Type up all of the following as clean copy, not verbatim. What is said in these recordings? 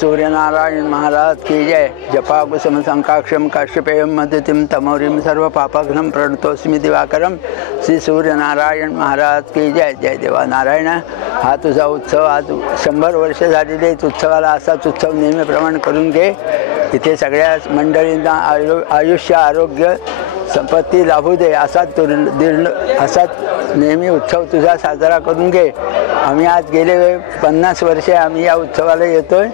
सूर्यनारायण महाराज की जय। जपा कुसुम संकाक्षम काश्यपेयम मधुतिम तमोरिम सर्व पापघ्नम प्रणतोस्मि दिवाकरम। श्री सूर्यनारायण महाराज की जय। जय देवा नारायण। हा तुझा उत्सव आज 100 वर्ष झालेले उत्सवाला असाच उत्सव नेहमीप्रमाणे करून घे। इथे सगळ्या मंडळींना आयुष्य आरोग्य संपत्ती लाभू दे असाच नेहमी उत्सव तुझा साजरा करून घे। आम्ही आज गेले 50 वर्षे आम्ही या उत्सवाला येतोय।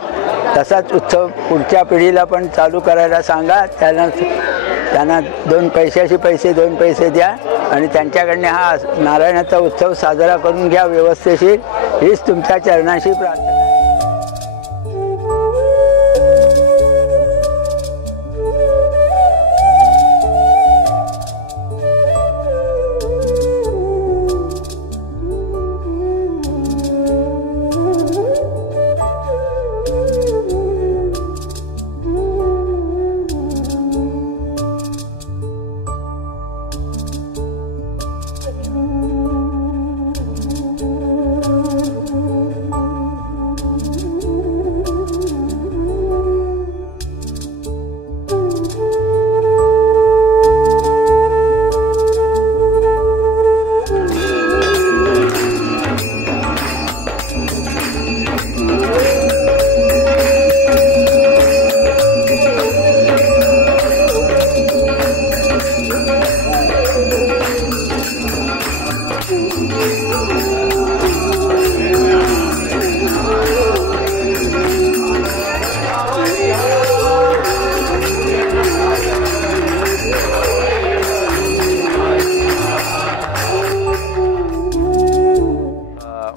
तसाच उत्सव पुढच्या पिढीला पण चालू करायला सांगा। त्यांना 2 पैशाचे पैसे 2 पैसे द्या आणि त्यांच्याकडनं हा नारायणाचा उत्सव साजरा करून घ्या व्यवस्थित। हीच तुमच्या चरणाशी प्रार्थना।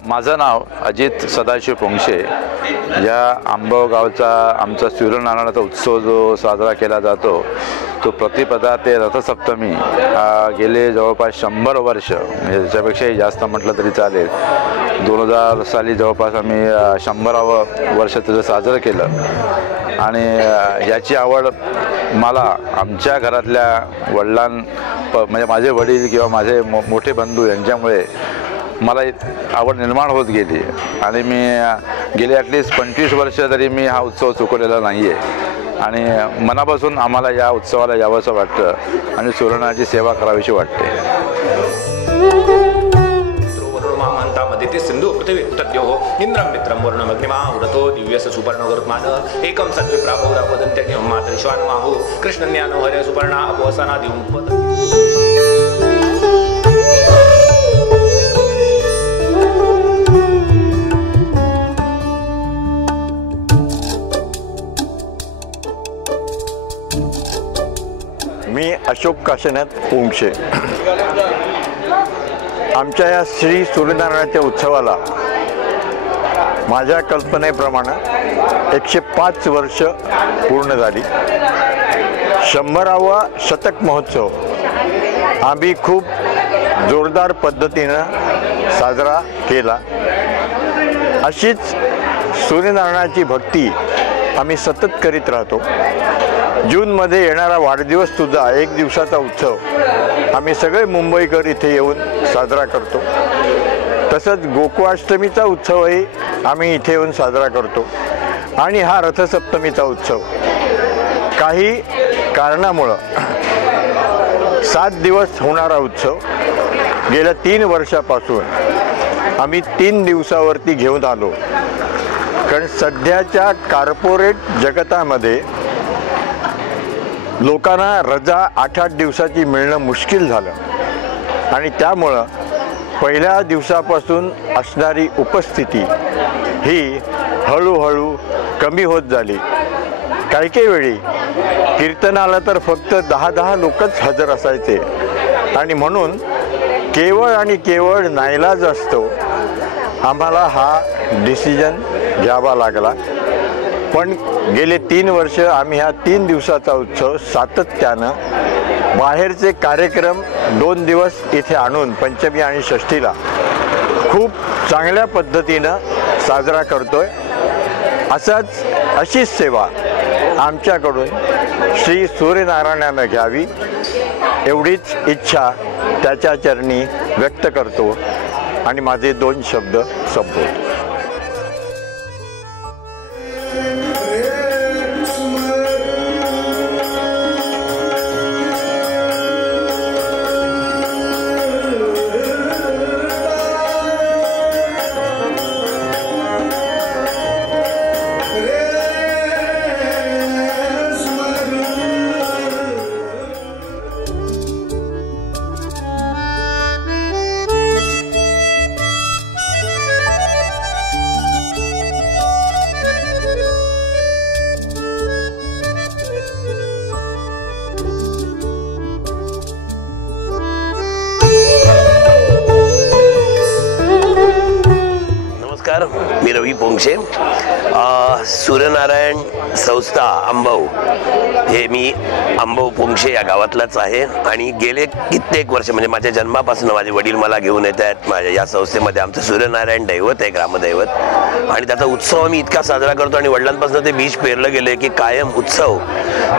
माझं नाव अजित सदाशिव पोंक्षे। या आंबव गावचा आमचा सूर्यनारायणाचा उत्सव जो साजरा केला जातो तो प्रतिपदा ते रथसप्तमी गेले जवळपास 100 वर्ष, म्हणजे त्याच्यापेक्षाही जास्त म्हटलं तरी चालेल। 2000 साली जवळपास आम्ही 100वे वर्ष त्याचं साजरं केलं आणि याची आवड मला आमच्या घरातल्या म्हणजे माझे वडील किंवा माझे मोठे बंधू यांच्यामुळे मला आवड निर्माण होत गेली आणि मी गेले ॲटलिस्ट 25 वर्ष तरी मी हा उत्सव चुकवलेला नाही आहे आणि मनापासून आम्हाला या उत्सवाला यावंसं वाटतं आणि सूर्यनारायणाची सेवा करावीशी वाटते. ते सिंधू पृथ्वी तद्यो इंद्रम मित्रम वर्णमग्निमा उरथो दिव्यस सुपर्णगरुत्मान एकम सद्विप्राभौरा वदन्त्यग्निं मातरिश्वानमाहु कृष्णज्ञानो हरे सुपर्णा अपोसना दिवुपद. मी अशोक काशीनाथ पोंक्षे. आमच्या या श्री सूर्यनारायणाच्या उत्सवाला माझ्या कल्पनेप्रमाणे 105 वर्ष पूर्ण झाली. 100वा शतक महोत्सव आम्ही खूप जोरदार पद्धतीनं साजरा केला. अशीच सूर्यनारायणाची भक्ती आम्ही सतत करीत राहतो. जूनमध्ये येणारा वाढदिवससुद्धा 1 दिवसाचा उत्सव आम्ही सगळे मुंबईकर इथे येऊन साजरा करतो. तसंच गोकुळाष्टमीचा उत्सवही आम्ही इथे येऊन साजरा करतो. आणि हा रथसप्तमीचा उत्सव काही कारणामुळं 7 दिवस होणारा उत्सव गेल्या 3 वर्षापासून आम्ही 3 दिवसावरती घेऊन आलो. कारण सध्याच्या कॉर्पोरेट जगतामध्ये लोकांना रजा 8-8 दिवसाची मिळणं मुश्किल झालं आणि त्यामुळं पहिल्या दिवसापासून असणारी उपस्थिती ही हळूहळू कमी होत झाली. काही वेळी कीर्तनाला तर फक्त 10-10 लोकच हजर असायचे आणि म्हणून केवळ आणि केवळ नाईलाज असतो आम्हाला हा डिसिजन घ्यावा लागला. पण गेले 3 वर्ष आम्ही हा 3 दिवसाचा उत्सव सातत्यानं बाहेरचे कार्यक्रम 2 दिवस इथे आणून पंचमी आणि षष्ठीला खूप चांगल्या पद्धतीनं साजरा करतोय. अशीच सेवा आमच्याकडून श्री सूर्यनारायणानं घ्यावी एवढीच इच्छा त्याच्या चरणी व्यक्त करतो आणि माझे 2 शब्द संपवतो. मी रवी पोंक्षे. सूर्यनारायण संस्था अंबव हे मी अंबव पोंक्षे या गावातलाच आहे आणि गेले कित्येक वर्ष म्हणजे माझ्या जन्मापासून माझे वडील मला घेऊन येत आहेत माझ्या या संस्थेमध्ये. आमचं सूर्यनारायण दैवत आहे, ग्रामदैवत, आणि त्याचा उत्सव आम्ही इतका साजरा करतो आणि वडिलांपासून ते बीज पेरलं गेलं की कायम उत्सव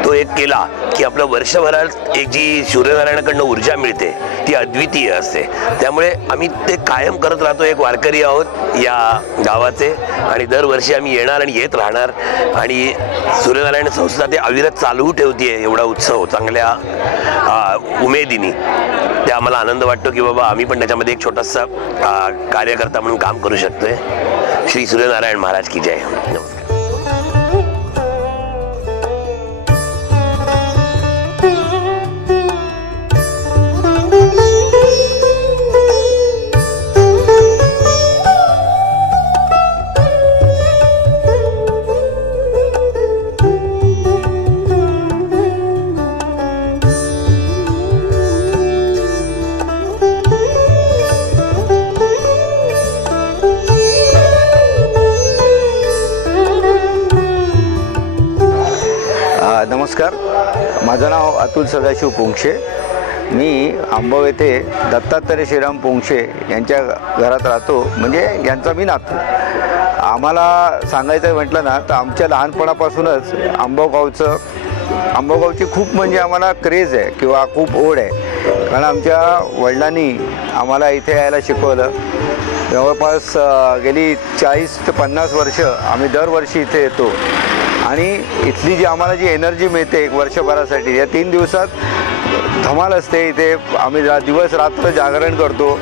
तो एक केला की आपलं वर्षभरात एक जी सूर्यनारायणाकडनं ऊर्जा मिळते ती अद्वितीय असते. त्यामुळे आम्ही ते कायम करत राहतो. एक वारकरी आहोत या गावाचे आणि दरवर्षी आम्ही येणार आणि येत राहणार आणि सूर्यनारायण संस्था ते अविरत चालू ठेवते एवढा उत्सव चांगल्या उमेदीने. ते आम्हाला आनंद वाटतो की बाबा आम्ही पण त्याच्यामध्ये एक छोटासा कार्यकर्ता म्हणून काम करू शकतोय. श्री सूर्यनारायण महाराज की जय. नमस्कार. नमस्कार, माझं नाव अतुल सदाशिव पोंक्षे. मी अंबव येथे दत्तात्रय श्रीराम पोंक्षे यांच्या घरात राहतो, म्हणजे यांचा मी नातू. आम्हाला सांगायचं म्हटलं ना तर आमच्या लहानपणापासूनच अंबव गावचं आंबेगावची खूप म्हणजे आम्हाला क्रेज आहे किंवा खूप ओढ आहे, कारण आमच्या वडिलांनी आम्हाला इथे यायला शिकवलं. जवळपास गेली 40 ते 50 वर्ष आम्ही दरवर्षी इथे येतो आणि इथली जी आम्हाला जी एनर्जी मिळते एक वर्षभरासाठी, या 3 दिवसात धमाल असते. इथे आम्ही दिवस रात्र जागरण करतो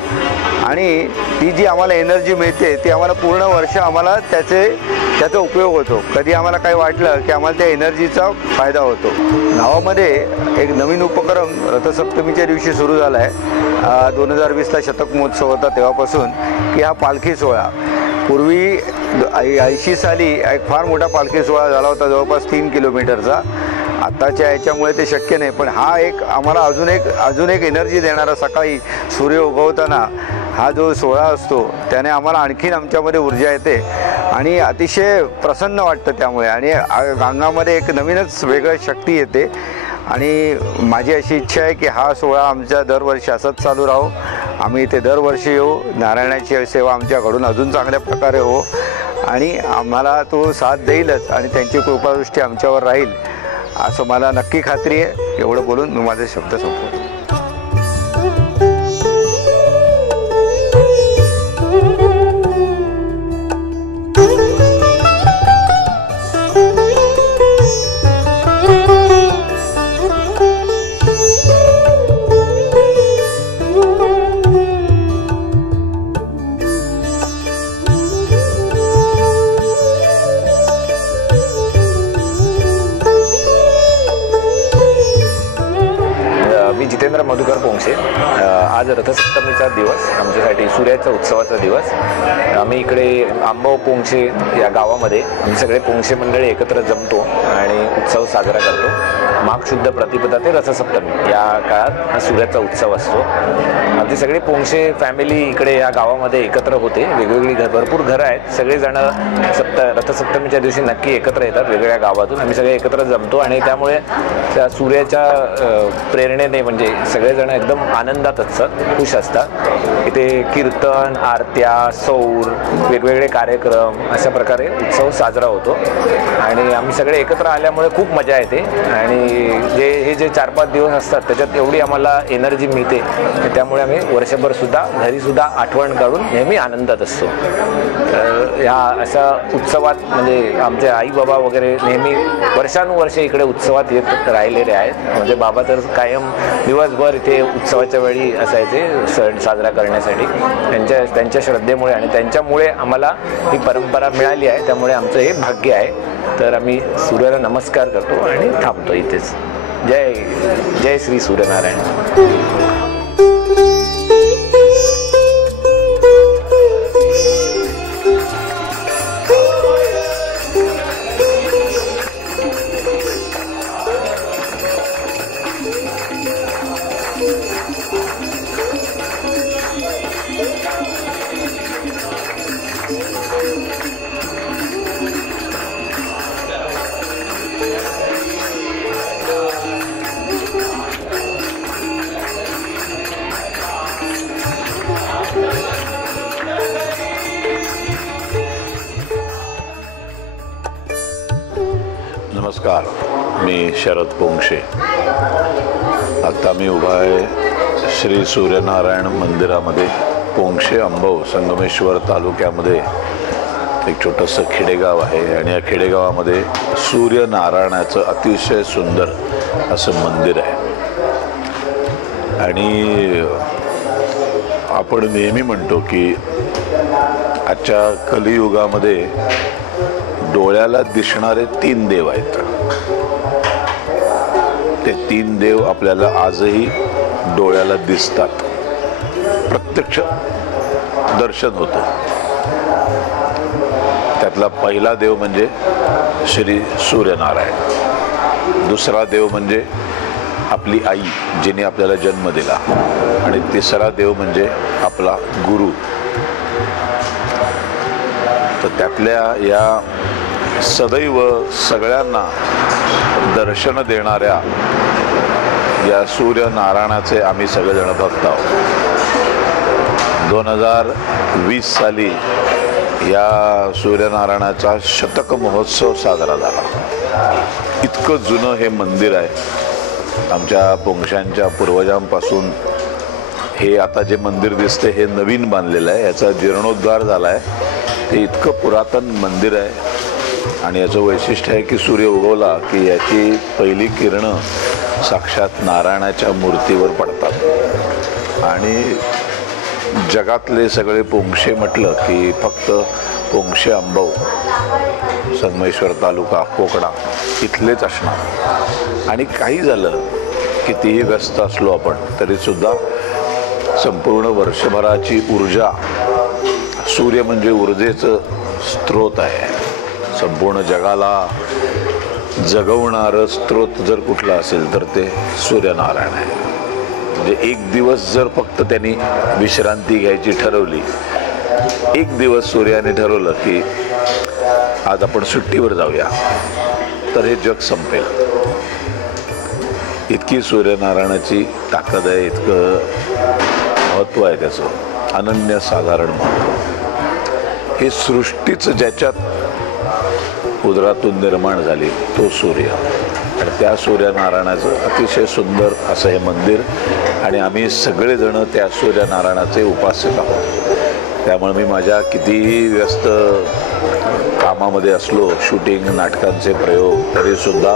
आणि ती जी आम्हाला एनर्जी मिळते ती आम्हाला पूर्ण वर्ष आम्हाला त्याचा उपयोग होतो. कधी आम्हाला काही वाटलं की आम्हाला त्या एनर्जीचा फायदा होतो. गावामध्ये एक नवीन उपक्रम रथसप्तमीच्या दिवशी सुरू झाला आहे. 2020ला शतक महोत्सव होता तेव्हापासून की हा पालखी सोहळा. पूर्वी 80 साली एक फार मोठा पालखी सोहळा झाला होता, जवळपास 3 किलोमीटरचा. आत्ताच्या याच्यामुळे ते शक्य नाही, पण हा एक आम्हाला अजून एक एनर्जी देणारा, सकाळी सूर्य उगवताना हा जो सोहळा असतो त्याने आम्हाला आणखीन आमच्यामध्ये ऊर्जा येते आणि अतिशय प्रसन्न वाटतं त्यामुळे, आणि अंगामध्ये एक नवीनच वेगळी शक्ती येते. आणि माझी अशी इच्छा आहे की हा सोहळा आमच्या दरवर्षी असंच चालू राहो. आम्ही इथे दरवर्षी येऊ, नारायणाची सेवा आमच्याकडून अजून चांगल्या प्रकारे हो आणि आम्हाला तो साथ देईलच आणि त्यांची कृपादृष्टी आमच्यावर राहील असं मला नक्की खात्री आहे. एवढं बोलून मी माझे शब्द संपवतो. जितेंद्र मधुकर पोंक्षे. आज रथसप्तमीचा दिवस, आमच्यासाठी सूर्याचा उत्सवाचा दिवस. आम्ही इकडे आंबव पोंक्षे या गावामध्ये आम्ही सगळे पोंक्षे मंडळी एकत्र जमतो आणि उत्सव साजरा करतो. माघ शुद्ध प्रतिपदा ते रथसप्तमी या काळात हा सूर्याचा उत्सव असतो. आमची सगळी पोंक्षे फॅमिली इकडे या गावामध्ये एकत्र होते. वेगवेगळी भरपूर घरं आहेत. सगळेजण रथसप्तमीच्या दिवशी नक्की एकत्र येतात वेगवेगळ्या गावातून. आम्ही सगळे एकत्र जमतो आणि त्यामुळे त्या सूर्याच्या प्रेरणेने म्हणजे सगळेजण एकदम आनंदात असतात, खुश असतात. इथे कीर्तन, आरत्या, सौर, वेगवेगळे कार्यक्रम अशा प्रकारे उत्सव साजरा होतो आणि आम्ही सगळे एकत्र आल्यामुळे खूप मजा येते. आणि हे जे 4-5 दिवस असतात त्याच्यात एवढी आम्हाला एनर्जी मिळते, त्यामुळे आम्ही वर्षभर सुद्धा घरीसुद्धा आठवण काढून नेहमी आनंदात असतो. ह्या अशा उत्सवात म्हणजे आमचे आई बाबा वगैरे नेहमी वर्षानुवर्षे इकडे उत्सवात येत राहिलेले आहेत. म्हणजे बाबा तर कायम दिवसभर इथे उत्सवाच्या वेळी असायचे सण साजरा करण्यासाठी. त्यांच्या श्रद्धेमुळे आणि त्यांच्यामुळे आम्हाला ही परंपरा मिळाली आहे, त्यामुळे आमचं हे भाग्य आहे. तर आम्ही सूर्याला नमस्कार करतो आणि थांबतो इथेच. जय जय श्री सूर्यनारायण. नमस्कार, मी शरद पोंक्षे. आता मी उभा आहे श्री सूर्यनारायण मंदिरामध्ये. पोंक्षे अंबव संगमेश्वर तालुक्यामध्ये एक छोटंसं खेडेगाव आहे आणि या खेडेगावामध्ये सूर्यनारायणाचं अतिशय सुंदर असं मंदिर आहे. आणि आपण नेहमी म्हणतो की आजच्या कलियुगामध्ये डोळ्याला दिसणारे 3 देव आहेत. ते 3 देव आपल्याला आजही डोळ्याला दिसतात, प्रत्यक्ष दर्शन होतं. त्यातला पहिला देव म्हणजे श्री सूर्यनारायण, दुसरा देव म्हणजे आपली आई जिने आपल्याला जन्म दिला, आणि तिसरा देव म्हणजे आपला गुरु. तर त्यातल्या या सदैव सगळ्यांना दर्शन देणाऱ्या या सूर्यनारायणाचे आम्ही सगळेजण भक्त आहोत. 2020 साली या सूर्यनारायणाचा शतक महोत्सव साजरा झाला. इतकं जुनं हे मंदिर आहे। आमच्या पोंक्षांच्या पूर्वजांपासून हे आता जे मंदिर दिसते हे नवीन बांधलेलं आहे, याचा जीर्णोद्धार झाला आहे। हे इतकं पुरातन मंदिर आहे आणि याचं वैशिष्ट्य आहे की सूर्य उगवला की याची पहिली किरणं साक्षात नारायणाच्या मूर्तीवर पडतात आणि जगातले सगळे पोंक्षे म्हटलं की फक्त पोंक्षे अंबव संगमेश्वर तालुका कोकणा इथलेच असणार। आणि काही झालं कितीही व्यस्त असलो आपण तरीसुद्धा संपूर्ण वर्षभराची ऊर्जा, सूर्य म्हणजे ऊर्जेचं स्रोत आहे। संपूर्ण जगाला जगवणारं स्रोत जर कुठलं असेल तर ते सूर्यनारायण आहे। म्हणजे एक दिवस जर फक्त त्यांनी विश्रांती घ्यायची ठरवली, एक दिवस सूर्याने ठरवलं की आज आपण सुट्टीवर जाऊया, तर हे जग संपेल। इतकी सूर्यनारायणाची ताकद आहे, इतकं महत्त्व आहे त्याचं, अनन्यसाधारण महत्त्व। हे सृष्टीचं ज्याच्यात उदरातून निर्माण झाली तो सूर्य, आणि त्या सूर्यनारायणाचं अतिशय सुंदर असं हे मंदिर, आणि आम्ही सगळेजण त्या सूर्यनारायणाचे उपासक आहोत। त्यामुळे मी माझ्या कितीही व्यस्त कामामध्ये असलो, शूटिंग, नाटकांचे प्रयोग, तरीसुद्धा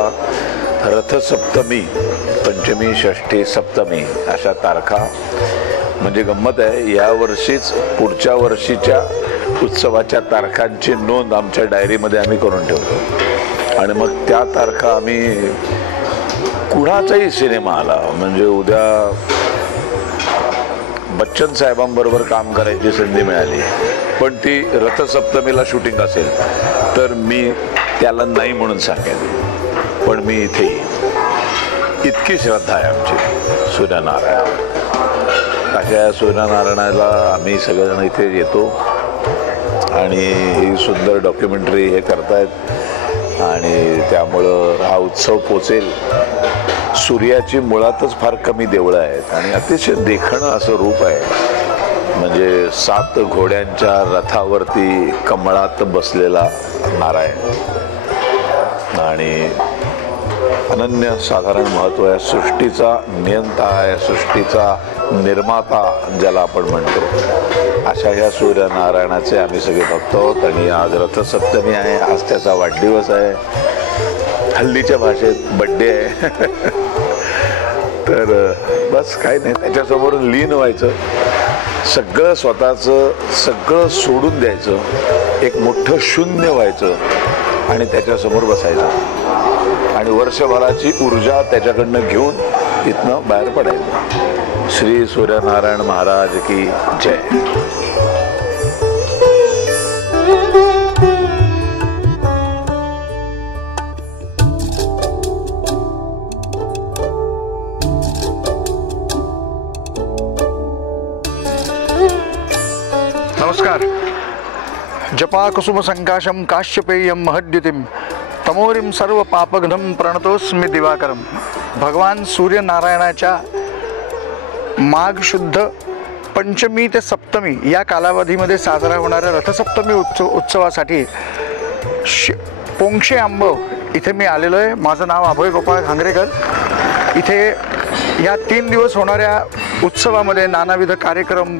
रथसप्तमी, पंचमी, षष्ठी, सप्तमी अशा तारखा म्हणजे गंमत आहे। या वर्षीच पुढच्या वर्षीच्या उत्सवाच्या तारखांची नोंद आमच्या डायरीमध्ये आम्ही करून ठेवतो, आणि मग त्या तारखा आम्ही कुणाचाही सिनेमा आला म्हणजे उद्या बच्चन साहेबांबरोबर काम करायची संधी मिळाली पण ती रथसप्तमीला शूटिंग असेल तर मी त्याला नाही म्हणून सांगेन, पण मी इथे इतकी श्रद्धा आहे आमची सूर्यनारायण। अशा सूर्यनारायणाला आम्ही सगळेजण इथे येतो आणि ही सुंदर डॉक्युमेंटरी हे करतायत, आणि त्यामुळं हा उत्सव पोचेल। सूर्याची मुळातच फार कमी देवळं आहेत आणि अतिशय देखणं असं रूप आहे, म्हणजे 7 घोड्यांच्या रथावरती कमळात बसलेला नारायण, आणि अनन्य साधारण महत्त्व आहे। सृष्टीचा नियंता आहे, सृष्टीचा निर्माता ज्याला आपण म्हणतो, अशा ह्या सूर्यनारायणाचे आम्ही सगळे भक्त आहोत। आणि आज रथसप्तमी आहे, आज त्याचा वाढदिवस आहे, हल्लीच्या भाषेत बड्डे आहे। तर बस काही नाही, त्याच्यासमोरून लीन व्हायचं, सगळं स्वतःचं सगळं सोडून द्यायचं, एक मोठं शून्य व्हायचं आणि त्याच्यासमोर बसायचं आणि वर्षभराची ऊर्जा त्याच्याकडनं घेऊन इथनं बाहेर पडायचं। श्री सूर्यनारायण महाराज की जय। नमस्कार। जपा कुसुम संकाशम काश्यपेयम महद्युतिम तमोरिम सर्व पापघ्नं प्रणतोस्मि दिवाकरम। भगवान सूर्यनारायणाच्या माघ शुद्ध पंचमी ते सप्तमी या कालावधीमध्ये साजरा होणाऱ्या रथसप्तमी उत्सवासाठी पोंक्षे अंबव इथे मी आलेलो आहे। माझं नाव अभय गोपाळ घांगरेकर। इथे या 3 दिवस होणाऱ्या उत्सवामध्ये नानाविध कार्यक्रम,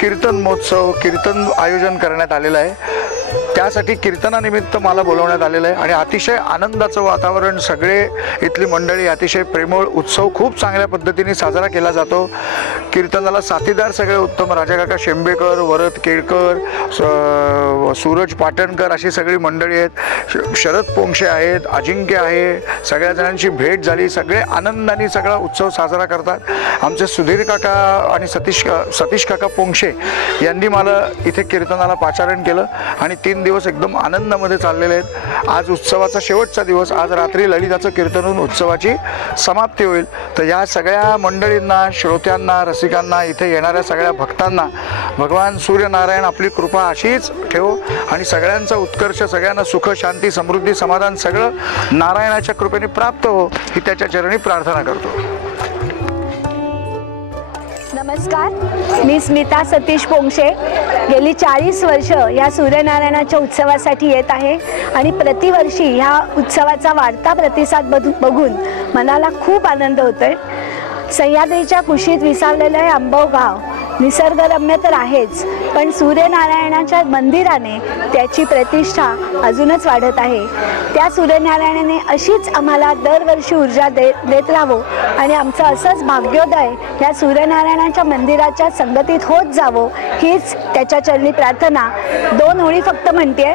कीर्तन महोत्सव, कीर्तन आयोजन करण्यात आलेलं आहे। त्यासाठी कीर्तनानिमित्त मला बोलवण्यात आलेलं आहे आणि अतिशय आनंदाचं वातावरण, सगळे इथली मंडळी अतिशय प्रेमळ, उत्सव खूप चांगल्या पद्धतीने साजरा केला जातो। कीर्तनाला साथीदार सगळे उत्तम, राजाकाका शेंबेकर, वरद केळकर, सूरज पाटणकर अशी सगळी मंडळी आहेत। शरद पोंक्षे आहेत, अजिंक्य आहे, सगळ्या जणांची भेट झाली, सगळे आनंदाने सगळा उत्सव साजरा करतात। आमचे सुधीर काका आणि सतीश काका पोंक्षे यांनी मला इथे कीर्तनाला पाचारण केलं आणि 3 दिवस एकदम आनंदामध्ये चाललेले आहेत। आज उत्सवाचा शेवटचा दिवस, आज रात्री ललिताचं कीर्तन होऊन उत्सवाची समाप्ती होईल। तर या सगळ्या मंडळींना, श्रोत्यांना, रसिकांना, इथे येणाऱ्या सगळ्या भक्तांना भगवान सूर्यनारायण आपली कृपा अशीच ठेवो आणि सगळ्यांचा उत्कर्ष, सगळ्यांना सुख, शांती, समृद्धी, समाधान सगळं नारायणाच्या कृपेने प्राप्त हो ही त्याच्या चरणी प्रार्थना करतो। नमस्कार, मी स्मिता सतीश पोंक्षे गेली 40 वर्ष या सूर्यनारायणाच्या उत्सवासाठी येत आहे आणि प्रतिवर्षी ह्या उत्सवाचा वाढता प्रतिसाद बघून मनाला खूप आनंद होतोय। सह्याद्रीच्या कुशीत विसावलेलं हे आंबव गाव निसर्गरम्य तर आहेच, पण सूर्यनारायणाच्या मंदिराने त्याची प्रतिष्ठा अजूनच वाढत आहे। त्या सूर्यनारायणाने अशीच आम्हाला दरवर्षी ऊर्जा देत राहावं आणि आमचं असंच भाग्योदय या सूर्यनारायणाच्या मंदिराच्या संगतीत होत जावं, हीच त्याच्या चरणी प्रार्थना। 2 ओळी फक्त म्हणते,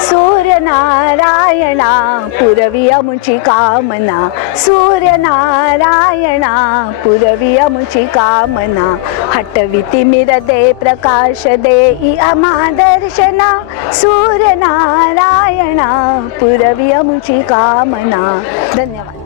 सूर्यनारायणा पुरवी अमुची कामना, सूर्यनारायणा पुरवी अमुची कामना, हटविती मिरदे प्रकाश देई आम्हा दर्शना, सूर्यनारायणा पुरवी अमुची कामना। धन्यवाद।